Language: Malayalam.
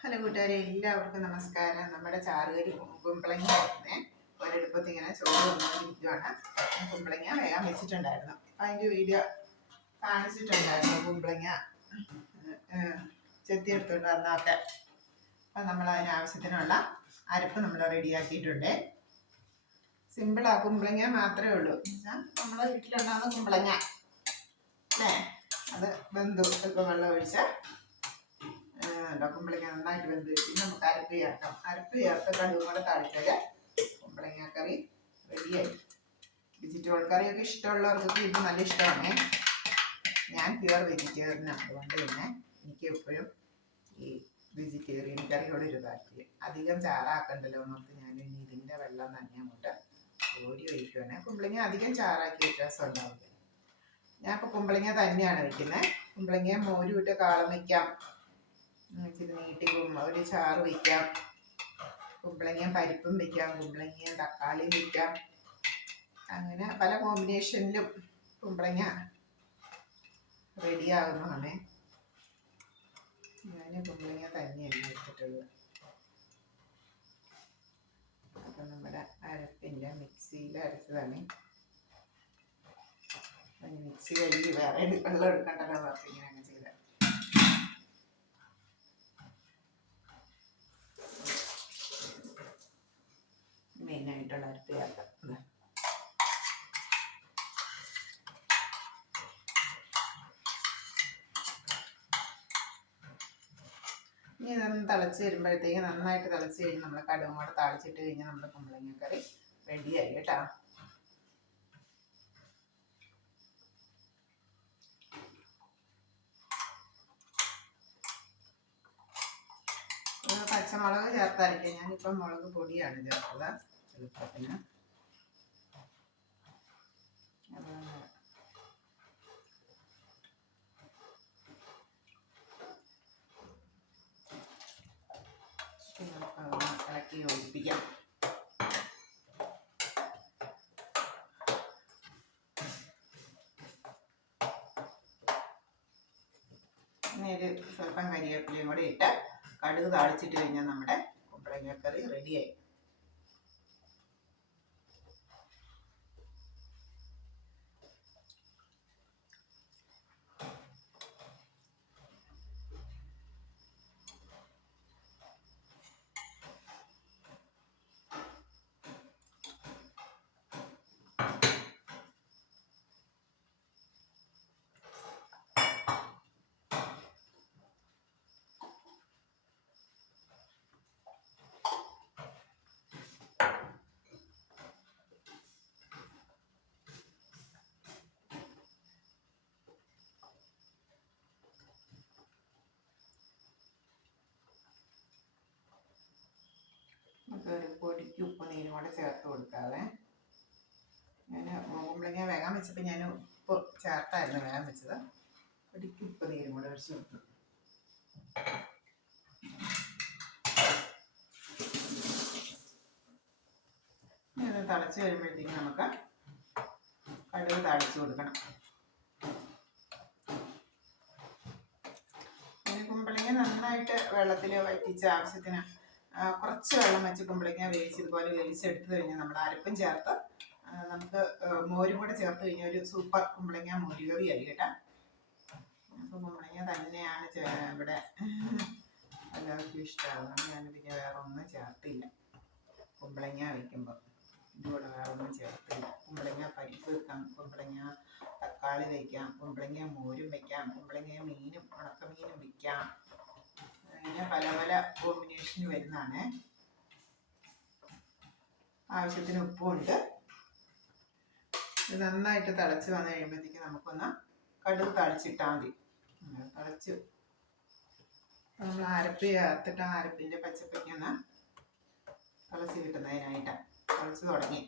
ഹലോ കൂട്ടുകാരെ എല്ലാവർക്കും നമസ്കാരം. നമ്മുടെ ചാറുകരി കുമ്പളങ്ങയായിരുന്നേ ഒരെടുപ്പത്ത് ഇങ്ങനെ ചോറ് വന്നുകൊണ്ടിരിക്കുകയാണ് ഞാൻ കുമ്പളങ്ങ വേഗം വെച്ചിട്ടുണ്ടായിരുന്നു. അപ്പം അതിന്റെ വീഡിയോ കാണിച്ചിട്ടുണ്ടായിരുന്നു കുമ്പളങ്ങ ചെത്തി എടുത്തുകൊണ്ട് വന്നൊക്കെ അപ്പം നമ്മൾ അതിന് ആവശ്യത്തിനുള്ള അരപ്പ് നമ്മൾ റെഡിയാക്കിയിട്ടുണ്ട്. സിമ്പിളാ കുമ്പളങ്ങ മാത്രമേ ഉള്ളൂ. നമ്മൾ വീട്ടിലുണ്ടാകുന്ന കുമ്പളങ്ങ. അല്ലേ? അത് ബന്ധു ഇപ്പം വെള്ളം ഒഴിച്ച്. കുമ്പളങ്ങ നന്നായിട്ട് വെന്ത് പിന്നെ നമുക്ക് അരപ്പ് ചേർക്കാം. അരപ്പ് ചേർത്ത് കടുകും കൂടെ കുമ്പളങ്ങ കറി റെഡിയായി വെജിറ്റബിൾ കറിയൊക്കെ ഇഷ്ടമുള്ളവർക്കൊക്കെ ഇത് നല്ല ഇഷ്ടമാണ്. ഞാൻ പ്യുവർ വെജിറ്റേറിയനാണ് അതുകൊണ്ട് തന്നെ എനിക്ക് എപ്പോഴും ഈ വെജിറ്റേറിയൻ കറിയോട് ഒരു താല്പര്യം. അധികം ചാറാക്കണ്ടല്ലോ എന്നോർത്ത് ഞാൻ ഇനി ഇതിന്റെ വെള്ളം തന്നെ അങ്ങോട്ട് കോരി ഒഴിക്കുവാണ്. കുമ്പളങ്ങ അധികം ചാറാക്കി വ്യത്യാസം ഉണ്ടാവില്ല. ഞാൻ ഇപ്പോൾ കുമ്പളങ്ങ തന്നെയാണ് വയ്ക്കുന്നത് കുമ്പളങ്ങ മോരും ഇട്ട് കാളം വയ്ക്കാം ഇച്ചിരി നീട്ടി ഒരു ചാറ് വയ്ക്കാം. കുമ്പളങ്ങയും പരിപ്പും വയ്ക്കാം. കുമ്പളങ്ങയും തക്കാളിയും വയ്ക്കാം. അങ്ങനെ പല കോമ്പിനേഷനിലും കുമ്പളങ്ങ റെഡിയാകുന്നതാണ്. ഞാൻ കുമ്പളങ്ങ തന്നെയാണ് എടുത്തിട്ടുള്ളത്. അപ്പം നമ്മുടെ അരപ്പിന്റെ മിക്സിയിൽ അരച്ചതാണ്. മിക്സി കഴുകി വേറെ വെള്ളം എടുക്കണ്ടല്ലോ പറഞ്ഞു ഇങ്ങനെ അങ്ങ് ചെയ്താൽ മെയിനായിട്ടുള്ള അരപ്പ് ചേർക്കാം ഇതാ. ഇനി ഇതൊന്ന് തിളച്ച് വരുമ്പോഴത്തേക്ക് നന്നായിട്ട് തിളച്ച് കഴിഞ്ഞ് നമ്മൾ കടുകും കൂടെ താളിച്ചിട്ട് കഴിഞ്ഞാൽ നമ്മുടെ കുമ്പളങ്ങ കറി റെഡിയായി കേട്ടോ. പച്ചമുളക് ചേർത്തായിരിക്കും ഞാനിപ്പം മുളക് പൊടിയാണ് ചേർത്തത്. എളുപ്പത്തിന് അതുകൊണ്ട് ഇനി നമുക്ക് അതൊന്ന് ഇളക്കി യോജിപ്പിക്കാം ഇനി ഒരു സ്വല്പം കരിവേപ്പിലയും കൂടി ഇട്ട് കടുക് താളിച്ചിട്ട് കഴിഞ്ഞാൽ നമ്മുടെ കുമ്പളങ്ങക്കറി റെഡിയായി നമുക്ക് ഒരു പൊടിക്ക് ഉപ്പ് നീരും കൂടെ ചേർത്ത് കൊടുക്കാവേ ഞാൻ കുമ്പളങ്ങ വേഗം വെച്ചപ്പോൾ ഞാൻ ഉപ്പ് ചേർത്തായിരുന്നു വേഗം വെച്ചത്. ഒരിക്കൽ ഉപ്പ് നീരും കൂടെ ഒഴിച്ച് കൊടുത്തു. തിളച്ച് വരുമ്പോഴത്തേക്ക് നമുക്ക് കടുക് തിളച്ച് കൊടുക്കണം. ഇനി കുമ്പളങ്ങ നന്നായിട്ട് വെള്ളത്തിൽ വറ്റിച്ച് ആവശ്യത്തിന് കുറച്ച് വെള്ളം വെച്ച് കുമ്പളങ്ങ വേവിച്ച് ഇതുപോലെ വേവിച്ചെടുത്ത് കഴിഞ്ഞാൽ നമ്മൾ അരപ്പും ചേർത്ത് നമുക്ക് മോരും കൂടെ ചേർത്ത് കഴിഞ്ഞാൽ ഒരു സൂപ്പർ കുമ്പളങ്ങ മോര് ആയി കേട്ടോ. കുമ്പളങ്ങ തന്നെയാണ് ഇവിടെ എല്ലാവർക്കും ഇഷ്ടമാണ് ഞാൻ പിന്നെ വേറെ ഒന്നും ചേർത്തില്ല. കുമ്പളങ്ങ വയ്ക്കുമ്പോൾ ഇതുകൂടെ വേറെ ഒന്നും ചേർത്തില്ല. കുമ്പളങ്ങ പരിപ്പ് വെക്കാം കുമ്പളങ്ങ തക്കാളി വയ്ക്കാം കുമ്പളങ്ങ മോരും വയ്ക്കാം കുമ്പളങ്ങ മീനും ഉണക്കമീനും വയ്ക്കാം. അങ്ങനെ പല പല കോമ്പിനേഷന് വരുന്നതാണ്. ആവശ്യത്തിന് ഉപ്പുണ്ട് ഇത് നന്നായിട്ട് തിളച്ച് വന്നു കഴിയുമ്പോഴത്തേക്ക് നമുക്കൊന്ന് കടുക് തളിച്ചിട്ടാൽ മതി. തിളച്ച് നമ്മൾ അരപ്പ് ചേർത്തിട്ട് അരപ്പിന്റെ പച്ചപ്പൊക്കെ ഒന്ന് തിളച്ച് കിട്ടുന്നതിനായിട്ട്. തിളച്ച് തുടങ്ങി.